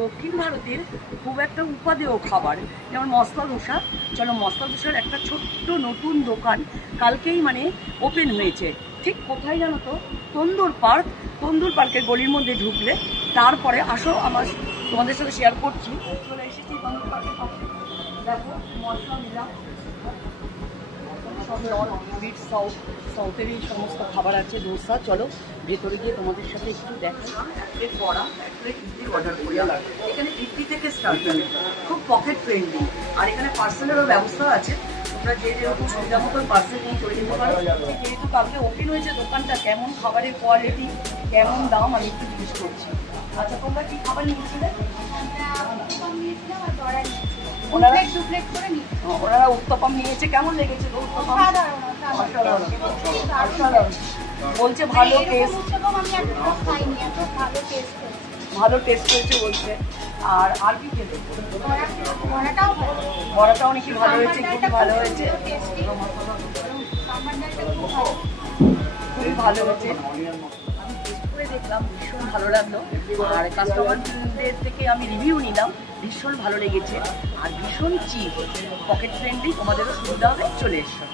দক্ষিণ ভারতের খুব একটা উপাদেয় খাবার, যেমন মশলা ধোসা। চলো মশলা ধোসার একটা ছোট্ট নতুন দোকান কালকেই মানে ওপেন হয়েছে। ঠিক কোথায় জানো তো? তন্দুর পার্ক। তন্দুর পার্কের গলির মধ্যে ঢুকলে তারপরে আসো আমার তোমাদের সাথে শেয়ার করছি। চলে এসেছি তন্দুর পার্কের পাশে। দেখো মশলা নিলাম, সাউথেরই সমস্ত খাবার আছে, ধোসা। চলো ভেতরে গিয়ে তোমাদের সাথে একটু দেখো। এক প্লেট বড়া, এক প্লেট ইডলি অর্ডার করি। এখানে ইডলি থেকে স্টার্ট হবে, খুব পকেট ফ্রেন্ডলি। আর এখানে পার্সেলেরও ব্যবস্থা আছে, তোমরা যে যেরকম সুবিধা মতো পার্সেল নিয়ে চলে যেতে পারো। যেহেতু কালকে ওপেন হয়েছে দোকানটা, কেমন খাবারের কোয়ালিটি, কেমন দাম আমি একটু জিজ্ঞেস করছি। আচ্ছা তোমরা কি খাবার নিয়েছিলে? ওনারা উত্তপম নিয়েছে। কেমন লেগেছে উত্তপম? বলছে ভালো টেস্ট, ভালো টেস্ট হয়েছে বলছে। আর কি খেলে? বড়াটাও নাকি ভালো হয়েছে, খুবই ভালো হয়েছে, খুবই ভালো হয়েছে। আমি টেস্ট করে দেখলাম, ভীষণ ভালো লাগলো। আর কাস্টমারদের থেকে আমি রিভিউ নিলাম, ভীষণ ভালো লেগেছে। আর ভীষণ চিপ, পকেট ফ্রেন্ডলি, তোমাদেরও সুবিধা হবে। চলে এসো।